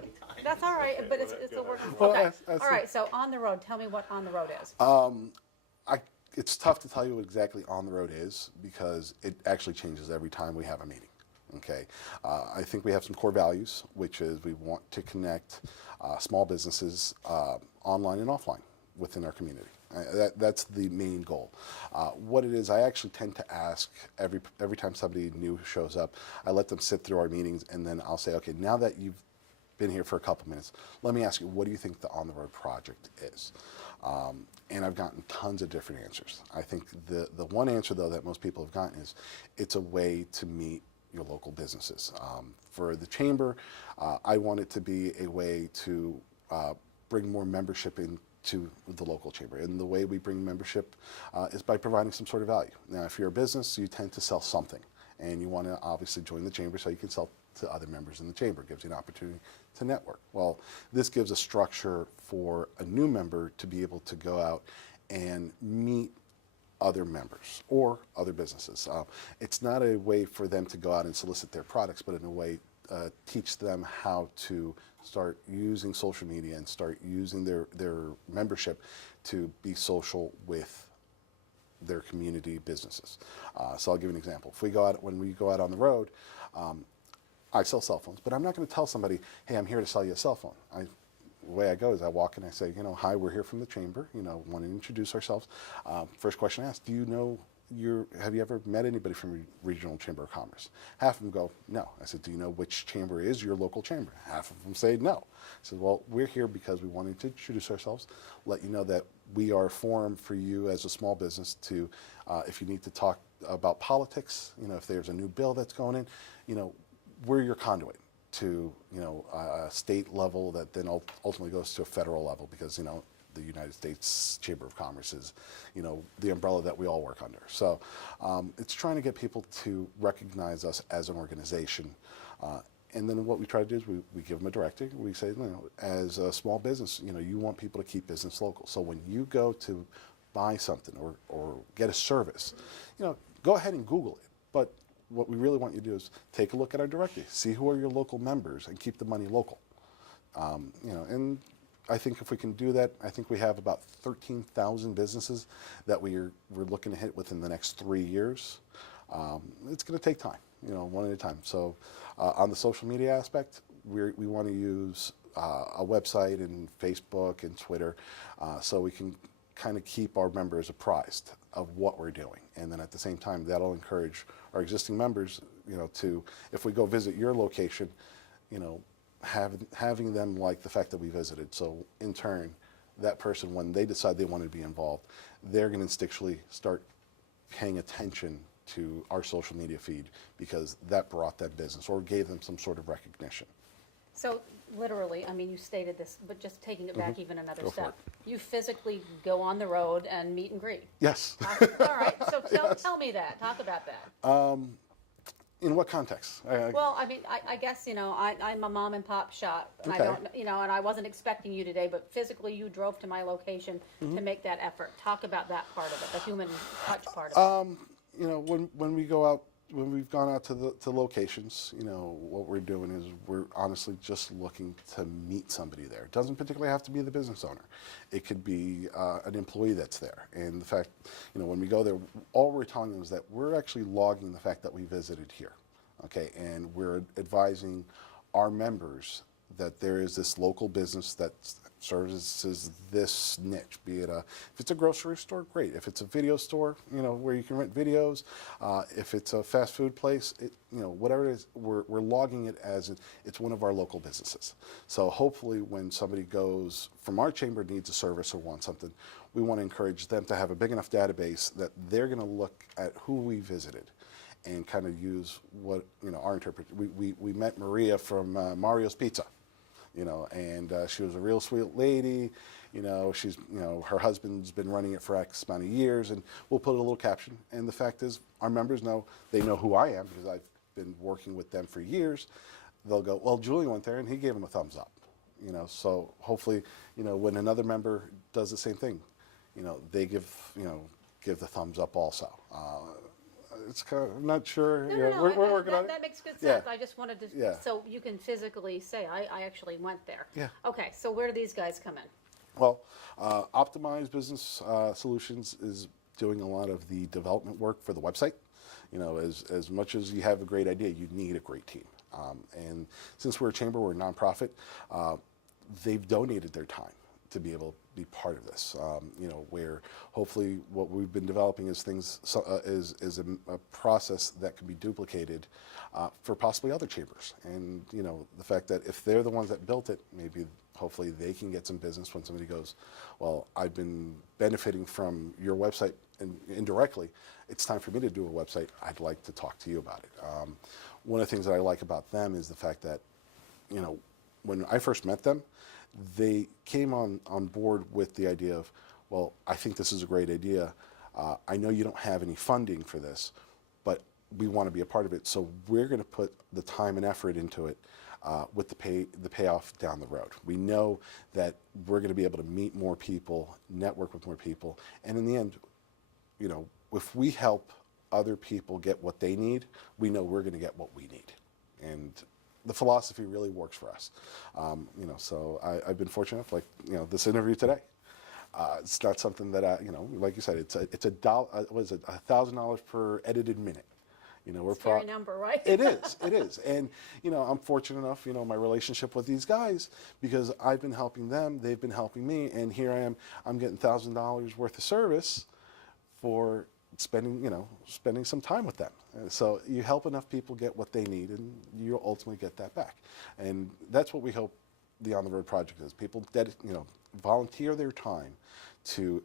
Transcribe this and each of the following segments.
many times. That's all right, Okay, but well, it's go a working. ahead. Well, Okay, that's all right. So on the road, tell me what on the road is. It's tough to tell you what exactly on the road is because it actually changes every time we have a meeting. Okay, I think we have some core values, which is we want to connect small businesses online and offline within our community. That's the main goal. What it is, I actually tend to ask every time somebody new shows up, I let them sit through our meetings, and then I'll say, okay, now that you've been here for a couple minutes, let me ask you, what do you think the On the Road project is? And I've gotten tons of different answers. I think the one answer, though, that most people have gotten is it's a way to meet your local businesses. For the chamber, I want it to be a way to bring more membership into the local chamber. And the way we bring membership is by providing some sort of value. Now, if you're a business, you tend to sell something. And you want to obviously join the chamber so you can sell to other members in the chamber. It gives you an opportunity to network. Well, this gives a structure for a new member to be able to go out and meet other members or other businesses. It's not a way for them to go out and solicit their products, but in a way teach them how to start using social media and start using their membership to be social with their community businesses. So I'll give you an example. When we go out on the road, I sell cell phones, but I'm not going to tell somebody, hey, I'm here to sell you a cell phone. The way I go is I walk in and I say, hi, we're here from the chamber, want to introduce ourselves. First question I ask, have you ever met anybody from the Regional Chamber of Commerce? Half of them go, no. I said, do you know which chamber is your local chamber? Half of them say no. I said, well, we're here because we wanted to introduce ourselves, let you know that we are a forum for you as a small business to, if you need to talk about politics, if there's a new bill that's going in, we're your conduit to, a state level that then ultimately goes to a federal level because, the United States Chamber of Commerce is, the umbrella that we all work under. So it's trying to get people to recognize us as an organization. And then what we try to do is we give them a directive. We say, as a small business, you want people to keep business local. So when you go to buy something or get a service, go ahead and Google it. But what we really want you to do is take a look at our directory, see who are your local members, and keep the money local. And I think if we can do that, I think we have about 13,000 businesses that we're looking to hit within the next 3 years. It's going to take time, one at a time. So on the social media aspect, we want to use a website and Facebook and Twitter so we can kind of keep our members apprised of what we're doing. And then at the same time, that'll encourage our existing members, to, if we go visit your location, having them like the fact that we visited. So in turn, that person, when they decide they want to be involved, they're going to instinctually start paying attention to our social media feed because that brought them business or gave them some sort of recognition. So literally, I mean, you stated this, but just taking it back even another Go for step. You physically go on the road and meet and greet. Yes. All right, so tell me that. Talk about that. In what context? Well, I mean, I guess, I'm a mom and pop shop. And Okay. I don't, and I wasn't expecting you today, but physically you drove to my location to make that effort. Talk about that part of it, the human touch part of it. When we go out, when we've gone out to locations, what we're doing is we're honestly just looking to meet somebody there. It doesn't particularly have to be the business owner. It could be an employee that's there. And the fact, when we go there, all we're telling them is that we're actually logging the fact that we visited here, okay? And we're advising our members that there is this local business that services this niche, be it if it's a grocery store, great. If it's a video store, where you can rent videos, if it's a fast food place, whatever it is, we're logging it as it's one of our local businesses. So hopefully when somebody goes from our chamber needs a service or wants something, we want to encourage them to have a big enough database that they're going to look at who we visited and kind of use what, our interpretation. We met Maria from Mario's Pizza. And she was a real sweet lady. She's, her husband's been running it for X amount of years, and we'll put a little caption. And the fact is, our members they know who I am because I've been working with them for years. They'll go, well, Julian went there and he gave him a thumbs up. So hopefully, when another member does the same thing, they give the thumbs up also. it's kind of, I'm not sure. No, You no, know, no, we're working on it. that makes good Yeah. sense. I just wanted to, Yeah. so you can physically say, I actually went there. Yeah. Okay, so where do these guys come in? Well, Optimize Business Solutions is doing a lot of the development work for the website. You know, as much as you have a great idea, you need a great team. And since we're a chamber, we're a nonprofit, they've donated their time to be able to be part of this. You know, where hopefully what we've been developing is a process that can be duplicated for possibly other chambers. And you know, the fact that if they're the ones that built it, maybe hopefully they can get some business when somebody goes, well, I've been benefiting from your website indirectly. It's time for me to do a website. I'd like to talk to you about it. One of the things that I like about them is the fact that, you know, when I first met them, they came on board with the idea of, well, I think this is a great idea. I know you don't have any funding for this, but we want to be a part of it. So we're going to put the time and effort into it with the payoff down the road. We know that we're going to be able to meet more people, network with more people, and in the end, you know, if we help other people get what they need, we know we're going to get what we need. And the philosophy really works for us. You know, so I've been fortunate enough, like, you know, this interview today. It's not something that you know, like you said, it's $1,000 per edited minute. You know, we're Scary number, right? It is, and you know, I'm fortunate enough, you know, my relationship with these guys, because I've been helping them, they've been helping me, and here I am, I'm getting $1,000 worth of service for spending some time with them. And so you help enough people get what they need, and you ultimately get that back. And that's what we hope the On the Road project is. People that, you know, volunteer their time to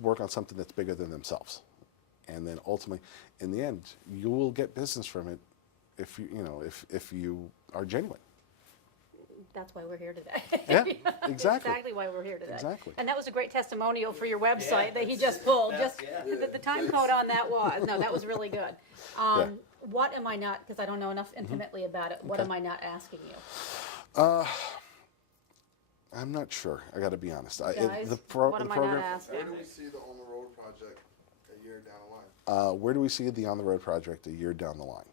work on something that's bigger than themselves. And then ultimately, in the end, you will get business from it if if you are genuine. That's why we're here today. Yeah, exactly. Exactly why we're here today. Exactly. And that was a great testimonial for your website that he just pulled. The time code on that that was really good. Yeah. What am I not, because I don't know enough intimately about it, what Okay. am I not asking you? I'm not sure. I got to be honest. Guys, The what am I not program. asking? Where do we see the On the Road project a year down the line? Where do we see the On the Road project a year down the line?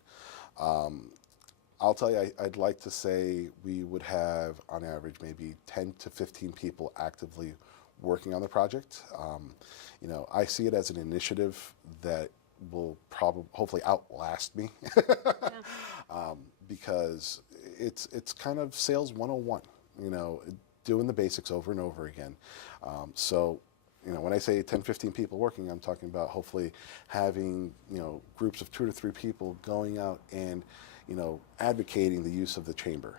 I'll tell you, I'd like to say we would have, on average, maybe 10 to 15 people actively working on the project. You know, I see it as an initiative that will hopefully outlast me, because it's kind of sales 101. You know, doing the basics over and over again. So, you know, when I say 10, 15 people working, I'm talking about hopefully having, you know, groups of 2 to 3 people going out and, you know, advocating the use of the chamber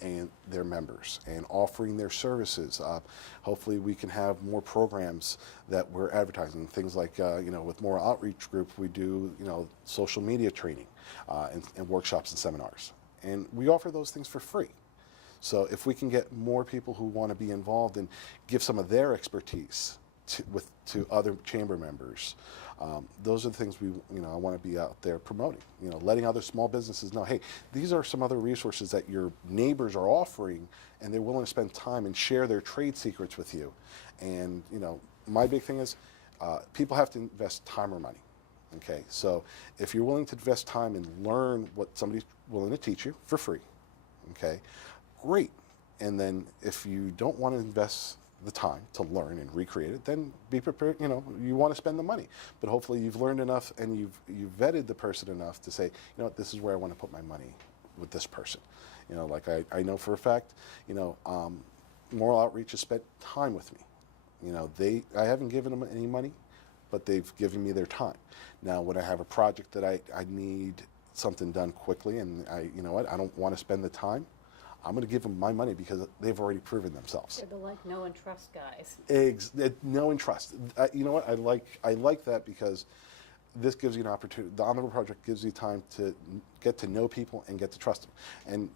and their members and offering their services. Hopefully we can have more programs that we're advertising, things like, you know, with Moral Outreach Group, we do, you know, social media training and workshops and seminars. And we offer those things for free. So if we can get more people who want to be involved and give some of their expertise to other chamber members, those are the things I want to be out there promoting. You know, letting other small businesses know, hey, these are some other resources that your neighbors are offering, and they're willing to spend time and share their trade secrets with you. And you know, my big thing is, people have to invest time or money. Okay, so if you're willing to invest time and learn what somebody's willing to teach you for free, okay, great. And then if you don't want to invest the time to learn and recreate it, then be prepared. You know, you want to spend the money, but hopefully you've learned enough and you've vetted the person enough to say, you know what, this is where I want to put my money with this person. You know, like I know for a fact, you know, Moral Outreach has spent time with me. You know, I haven't given them any money, but they've given me their time. Now, when I have a project that I need something done quickly, and you know what, I don't want to spend the time, I'm going to give them my money because they've already proven themselves. They're the like, know, and trust guys. Know and trust. You know what? I like that because this gives you an opportunity. The On the Road project gives you time to get to know people and get to trust them. And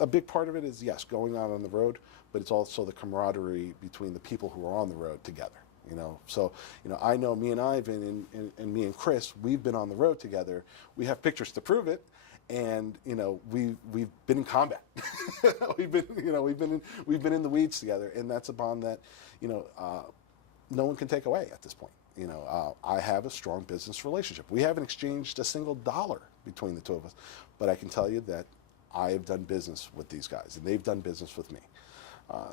a big part of it is, yes, going out on the road, but it's also the camaraderie between the people who are on the road together. You know, so you know, I know me and Ivan and me and Chris, we've been on the road together. We have pictures to prove it. And you know, we've been in combat. we've been in the weeds together, and that's a bond that, you know, no one can take away at this point. You know, I have a strong business relationship. We haven't exchanged a single dollar between the two of us, but I can tell you that I have done business with these guys, and they've done business with me.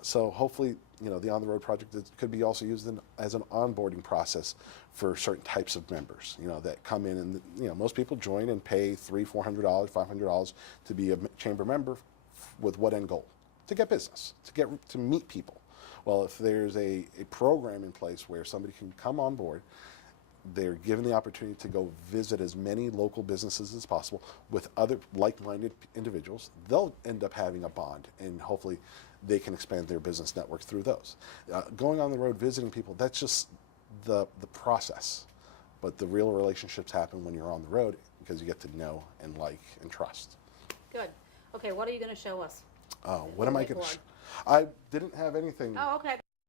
So hopefully, you know, the On the Road project could be also used as an onboarding process for certain types of members, you know, that come in and, you know, most people join and pay $300, $400, $500 to be a chamber member with what end goal? To get business, to meet people. Well, if there's a program in place where somebody can come on board, they're given the opportunity to go visit as many local businesses as possible with other like-minded individuals, they'll end up having a bond, and hopefully they can expand their business network through those. Going on the road, visiting people, that's just the process. But the real relationships happen when you're on the road because you get to know and like and trust. Good. Okay, what are you gonna show us? What am I going to? I didn't have anything. Oh, okay.